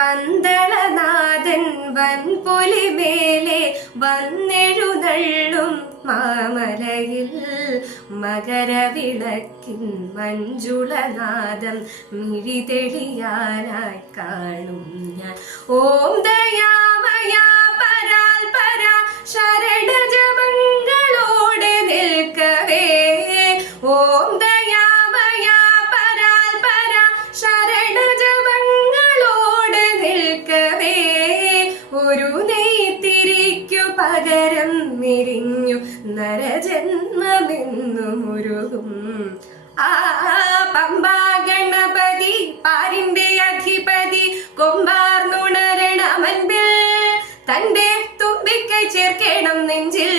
പന്തളനാഥൻ വൻപൊലിമേലെ വന്നെഴുന്നള്ളും മാമലയിൽ മകരവിളക്കിൻ മഞ്ജുളനാദം മിഴിതെളിയാനായി കാണും ഞാൻ. ഓം ദയാമയ പരാൽ പരാ ശരണജപങ്ങളോടെ നിൽക്കവേ. ഓം ദയാമയ പരാൽ പരാ ശരണജപങ്ങളോടെ നിൽക്കവേ. ഒരു നെയ്ത്തിരിക്കു പകരം മെരിഞ്ഞു നരജന്മമെന്നും ഉരുകും. ആ പമ്പാ ഗണപതി പാരിന്റെ അധിപതി കൊമ്പാർന്നുണരണമൻപിൽ തന്റെ തുമ്പിക്കൈ ചേർക്കണം നെഞ്ചിൽ.